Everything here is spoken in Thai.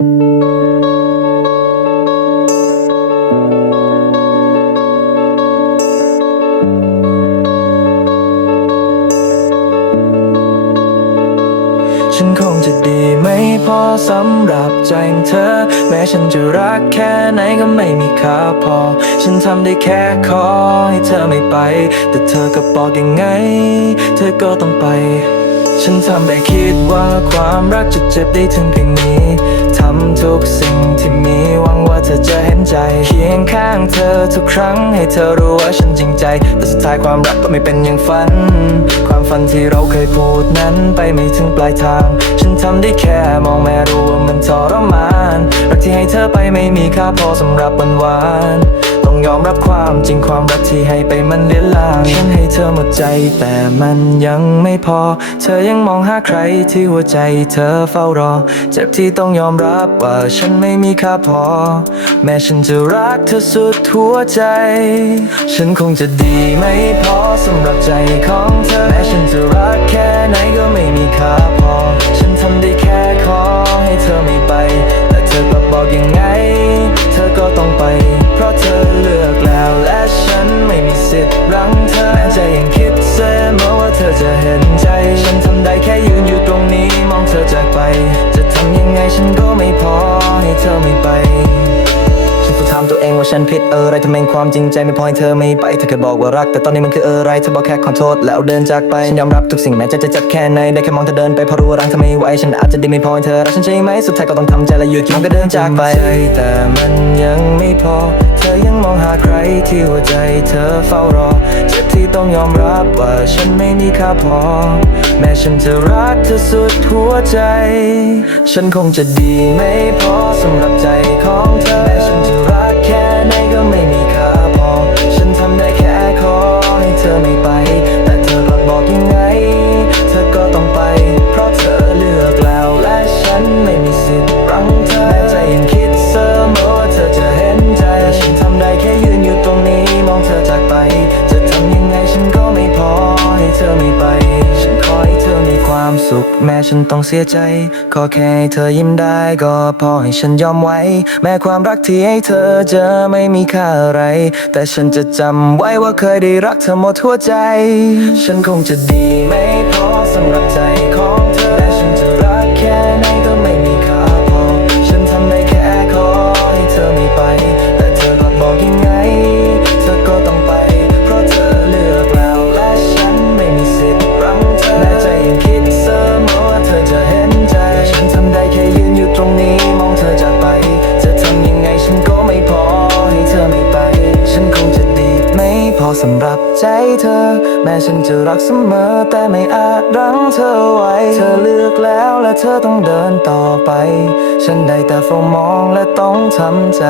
ฉันคงจะดีไม่พอสำหรับใจงเธอ แม้ฉันจะรักแค่ไหนก็ไม่มีค่าพอ ฉันทำได้แค่ขอให้เธอไม่ไป แต่เธอก็บอกยังไง เธอก็ต้องไป ฉันทำได้คิดว่าความรักจะเจ็บได้ถึงเพียงนี้ำทุกสิ่งที่มีหวังว่าเธอจะเห็นใจ เคียงข้างเธอทุกครั้งให้เธอรู้ว่าฉันจริงใจ แต่สุดท้ายความรักก็ไม่เป็นอย่างฝัน ความฝันที่เราเคยพูดนั้นไปไม่ถึงปลายทาง ฉันทำได้แค่มองแม่รู้ว่ามันทรมาน รักที่ให้เธอไปไม่มีค่าพอสำหรับวันวาน ยอมรับความจริงความรักที่ให้ไปมันเลือนลางฉันให้เธอหมดใจแต่มันยังไม่พอ เธอยังมองหาใครที่หัวใจเธอเฝ้ารอ เจ็บที่ต้องยอมรับว่าฉันไม่มีค่าพอ แม้ฉันจะรักเธอสุดหัวใจ ฉันคงจะดีไม่พอสำหรับใจของเธอ จากไป จะทำยังไงฉันก็ไม่พอให้เธอไม่ไป ว่าฉันผิดอะไรทำไมความจริงใจไม่พอให้เธอไม่ไปเธอเคยบอกว่ารัก แต่ตอนนี้มันคืออะไรเธอบอกแค่ขอโทษแล้วเดินจากไปฉันยอมรับทุกสิ่งแม้ใจจะจ็บแค่ไหนได้แค่มองเธอเดินไปเพราะรู้ว่ารักเธอไม่ไหวฉันอาจจะดีไม่พอให้เธอรักฉันใช่ไหมสุดท้ายก็ต้องทำใจและหยุดคิดมันก็เดินจากไปแต่มันยังไม่พอ เธอยังมองหาใครที่หัวใจเธอเฝ้ารอเจ็บที่ต้องยอมรับว่าฉันไม่มีค่าพอ แม้ฉันจะรักเธอสุดหัวใจ ฉันคงจะดีไม่พอสำหรับใจของเธอแม้ฉันจะ สุข แม้ฉันต้องเสียใจ ขอแค่ให้เธอยิ้มได้ก็พอให้ฉันยอมไว้ แม้ความรักที่ให้เธอเจอไม่มีค่าอะไร แต่ฉันจะจำไว้ว่าเคยได้รักเธอหมดหัวใจ ฉันคงจะดีไม่พอสำหรับใจของเธอและฉันจะรักแค่ไหน สำหรับใจเธอ แม้ฉันจะรักเสมอ แต่ไม่อาจรั้งเธอไว้ เธอเลือกแล้วและเธอต้องเดินต่อไป ฉันได้แต่เฝ้ามองและต้องทำใจ